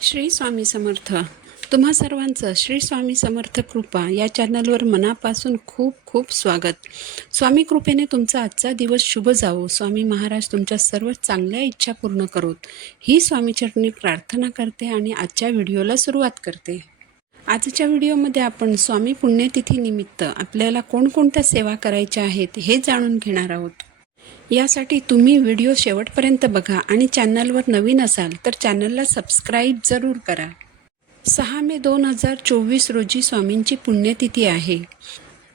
श्री स्वामी समर्थ. तुम्हा सर्वांचं श्री स्वामी समर्थ कृपा या चॅनलवर मनापासून खूप खूप स्वागत. स्वामी कृपेने तुमचा आजचा दिवस शुभ जावो. स्वामी महाराज तुमच्या सर्व चांगल्या इच्छा पूर्ण करोत ही स्वामीचरणी प्रार्थना करते आणि आजच्या व्हिडिओला सुरुवात करते. आजच्या व्हिडिओमध्ये आपण स्वामी पुण्यतिथी निमित्त आपल्याला कोणकोणत्या सेवा करायच्या आहेत हे जाणून घेणार आहोत. यासाठी तुम्ही व्हिडिओ शेवटपर्यंत बघा आणि चॅनलवर नवीन असाल तर चॅनलला सबस्क्राईब जरूर करा. 6 मे 2024 रोजी स्वामींची पुण्यतिथी आहे.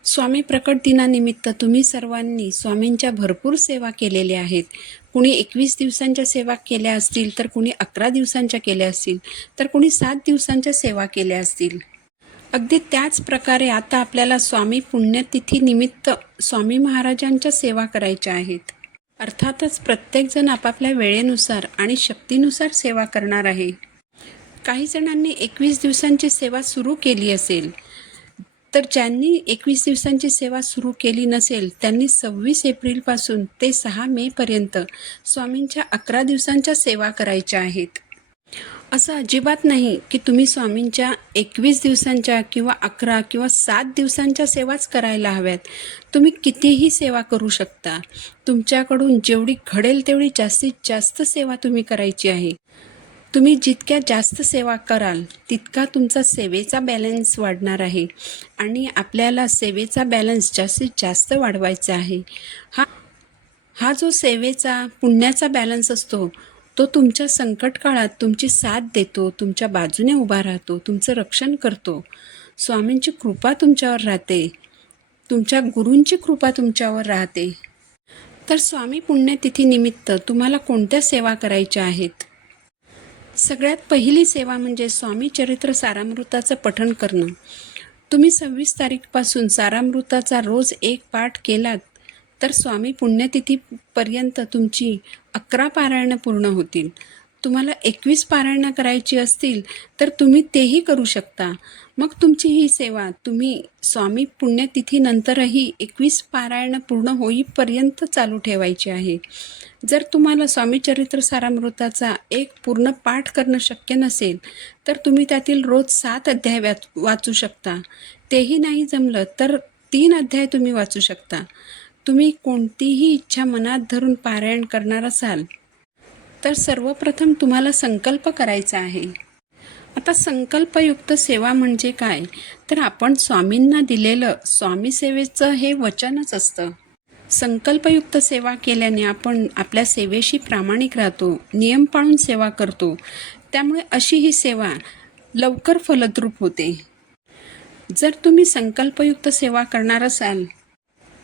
स्वामी प्रकट दिनानिमित्त तुम्ही सर्वांनी स्वामींच्या भरपूर सेवा केलेल्या आहेत. कुणी 21 दिवसांच्या सेवा केल्या असतील, तर कुणी 11 दिवसांच्या केल्या असतील, तर कुणी 7 दिवसांच्या सेवा केल्या असतील. अगदी त्याच प्रकारे आता आपल्याला स्वामी पुण्यतिथी निमित्त स्वामी महाराजांच्या सेवा करायच्या आहेत. अर्थातच प्रत्येकजण आपापल्या वेळेनुसार आणि शक्तीनुसार सेवा करणार आहे. काही जणांनी 21 दिवसांची सेवा सुरू केली असेल, तर ज्यांनी 21 दिवसांची सेवा सुरू केली नसेल त्यांनी 26 एप्रिलपासून ते 6 मेपर्यंत स्वामींच्या 11 दिवसांच्या सेवा करायच्या आहेत. असं अजिबात नाही की तुम्ही स्वामींच्या 21 दिवसांच्या किंवा 11 किंवा 7 दिवसांच्या सेवाच करायला हव्यात. तुम्ही कितीही सेवा करू शकता. तुमच्याकडून जेवढी घडेल तेवढी जास्तीत जास्त सेवा तुम्ही करायची आहे. तुम्ही जितक्या जास्त सेवा कराल तितका तुमचा सेवेचा बॅलन्स वाढणार आहे आणि आपल्याला सेवेचा बॅलन्स जास्तीत जास्त वाढवायचा आहे. हा जो सेवेचा पुण्याचा बॅलन्स असतो तो तुमच्या संकट काळात तुमची साथ देतो, तुमच्या बाजूने उभा राहतो, तुमचं रक्षण करतो. स्वामींची कृपा तुमच्यावर राहते, तुमच्या गुरूंची कृपा तुमच्यावर राहते. तर स्वामी पुण्यतिथी निमित्त तुम्हाला कोणत्या सेवा करायच्या आहेत? सगळ्यात पहिली सेवा म्हणजे स्वामी चरित्र सारामृताचं पठण करणं. तुम्ही 26 तारीखपासून सारामृताचा रोज एक पाठ केलात तर स्वामी पुण्यतिथीपर्यंत तुमची 11 पारायणं पूर्ण होतील. तुम्हाला 21 पारायणं करायची असतील तर तुम्ही तेही करू शकता. मग तुमची ही सेवा तुम्ही स्वामी पुण्यतिथीनंतरही 21 पारायणं पूर्ण होईपर्यंत चालू ठेवायची आहे. जर तुम्हाला स्वामी चरित्र सारामृताचा एक पूर्ण पाठ करणं शक्य नसेल तर तुम्ही त्यातील रोज 7 अध्याय वाचू शकता. तेही नाही जमलं तर 3 अध्याय तुम्ही वाचू शकता. तुम्ही कोणतीही इच्छा मनात धरून पारायण करणार असाल तर सर्वप्रथम तुम्हाला संकल्प करायचा आहे. आता संकल्पयुक्त सेवा म्हणजे काय, तर आपण स्वामींना दिलेलं स्वामी सेवेचं हे वचनच असतं. संकल्पयुक्त सेवा केल्याने आपण आपल्या सेवेशी प्रामाणिक राहतो, नियम पाळून सेवा करतो. त्यामुळे अशी ही सेवा लवकर फलद्रूप होते. जर तुम्ही संकल्पयुक्त सेवा करणार असाल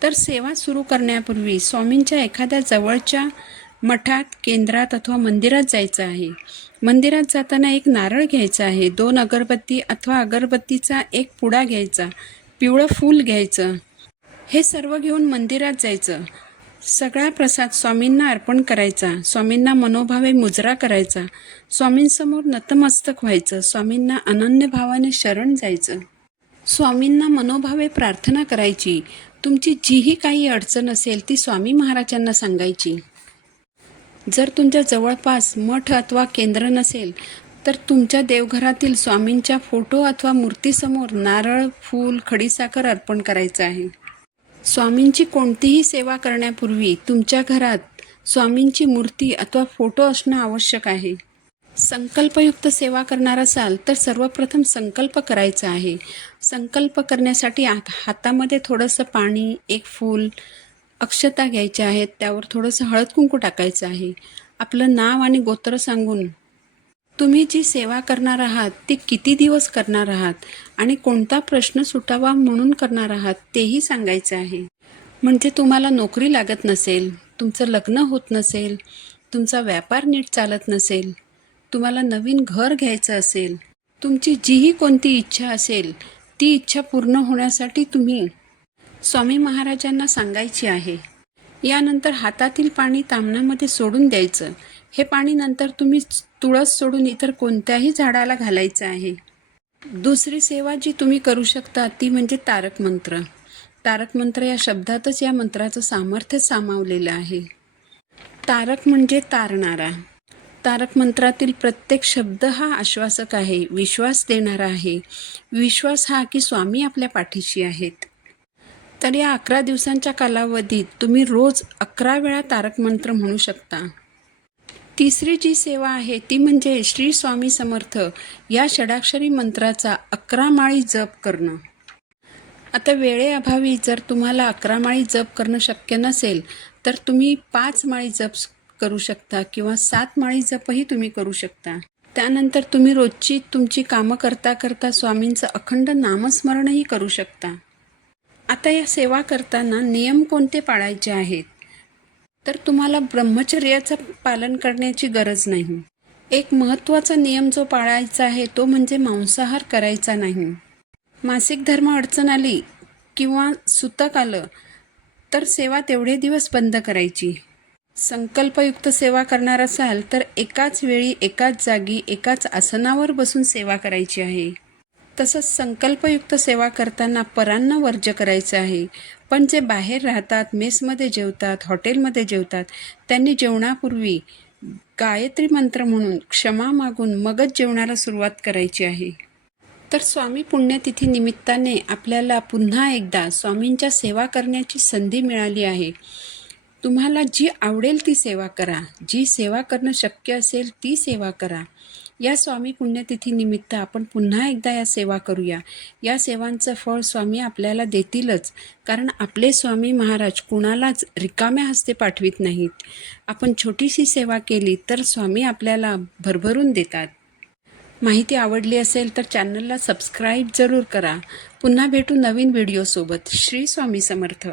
तर सेवा सुरू करण्यापूर्वी स्वामींच्या एखाद्या जवळच्या मठात, केंद्रात अथवा मंदिरात जायचं आहे. मंदिरात जाताना एक नारळ घ्यायचा आहे, 2 अगरबत्ती अथवा अगरबत्तीचा एक पुडा घ्यायचा, पिवळं फूल घ्यायचं. हे सर्व घेऊन मंदिरात जायचं. सगळा प्रसाद स्वामींना अर्पण करायचा. स्वामींना मनोभावे मुजरा करायचा. स्वामींसमोर नतमस्तक व्हायचं. स्वामींना अनन्य भावाने शरण जायचं. स्वामींना मनोभावे प्रार्थना करायची. तुमची जीही काही अडचण असेल ती स्वामी महाराजांना सांगायची. जर तुमच्या जवळपास मठ अथवा केंद्र नसेल तर तुमच्या देवघरातील स्वामींच्या फोटो अथवा मूर्तीसमोर नारळ, फूल, खडीसाखर अर्पण करायचं आहे. स्वामींची कोणतीही सेवा करण्यापूर्वी तुमच्या घरात स्वामींची मूर्ती अथवा फोटो असणं आवश्यक आहे. संकल्पयुक्त सेवा करणार असाल तर सर्वप्रथम संकल्प करायचा आहे. संकल्प करण्यासाठी हातामध्ये थोडंसं पाणी, एक फूल, अक्षता घ्यायच्या आहेत. त्यावर थोडंसं हळद कुंकू टाकायचं आहे. आपलं नाव आणि गोत्र सांगून तुम्ही जी सेवा करणार आहात ती किती दिवस करणार आहात आणि कोणता प्रश्न सुटावा म्हणून करणार आहात तेही सांगायचं आहे. म्हणजे तुम्हाला नोकरी लागत नसेल, तुमचं लग्न होत नसेल, तुमचा व्यापार नीट चालत नसेल, तुम्हाला नवीन घर घ्यायचं असेल, तुमची जीही कोणती इच्छा असेल ती इच्छा पूर्ण होण्यासाठी तुम्ही स्वामी महाराजांना सांगायची आहे. यानंतर हातातील पाणी ताम्हणामध्ये सोडून द्यायचं. हे पाणी नंतर तुम्ही तुळस सोडून इतर कोणत्याही झाडाला घालायचं आहे. दुसरी सेवा जी तुम्ही करू शकता ती म्हणजे तारक मंत्र. तारक मंत्र या शब्दातच या मंत्राचं सामर्थ्य सामावलेलं आहे. तारक म्हणजे तारणारा. तारक मंत्रातील प्रत्येक शब्द हा आश्वासक आहे, विश्वास देणारा आहे. विश्वास हा की स्वामी आपल्या पाठीशी आहेत. तर या 11 दिवसांच्या कालावधीत तुम्ही रोज 11 वेळा तारक मंत्र म्हणू शकता. तिसरी जी सेवा आहे ती म्हणजे श्री स्वामी समर्थ या षडाक्षरी मंत्राचा 11 माळी जप करणं. आता वेळेअभावी जर तुम्हाला 11 माळी जप करणं शक्य नसेल तर तुम्ही 5 माळी जप करू शकता किंवा 7 माळी जपही तुम्ही करू शकता. त्यानंतर तुम्ही रोजची तुमची कामं करता करता स्वामींचं अखंड नामस्मरणही करू शकता. आता या सेवा करताना नियम कोणते पाळायचे आहेत? तर तुम्हाला ब्रह्मचर्याचं पालन करण्याची गरज नाही. एक महत्त्वाचा नियम जो पाळायचा आहे तो म्हणजे मांसाहार करायचा नाही. मासिक धर्म अडचण आली किंवा सुतक आलं तर सेवा तेवढे दिवस बंद करायची. संकल्पयुक्त सेवा करणार असाल तर एकाच वेळी एकाच जागी एकाच आसनावर बसून सेवा करायची आहे. तसंच संकल्पयुक्त सेवा करताना परान्न वर्ज्य करायचं आहे. पण जे बाहेर राहतात, मेसमध्ये जेवतात, हॉटेलमध्ये जेवतात, त्यांनी जेवणापूर्वी गायत्री मंत्र म्हणून क्षमा मागून मगच जेवणाला सुरुवात करायची आहे. तर स्वामी पुण्यतिथी निमित्ताने आपल्याला पुन्हा एकदा स्वामींच्या सेवा करण्याची संधी मिळाली आहे. तुम्हाला जी आवडेल ती सेवा करा, जी सेवा करणं शक्य असेल ती सेवा करा. या स्वामी पुण्यतिथी निमित्त आपण पुन्हा एकदा या सेवा करूया. या सेवांचं फळ स्वामी आपल्याला देतीलच, कारण आपले स्वामी महाराज कुणालाच रिकाम्या हस्ते पाठवित नाहीत. आपण छोटीशी सेवा केली तर स्वामी आपल्याला भरभरून देतात. माहिती आवडली असेल तर चॅनलला सबस्क्राईब जरूर करा. पुन्हा भेटू नवीन व्हिडिओसोबत. श्री स्वामी समर्थ.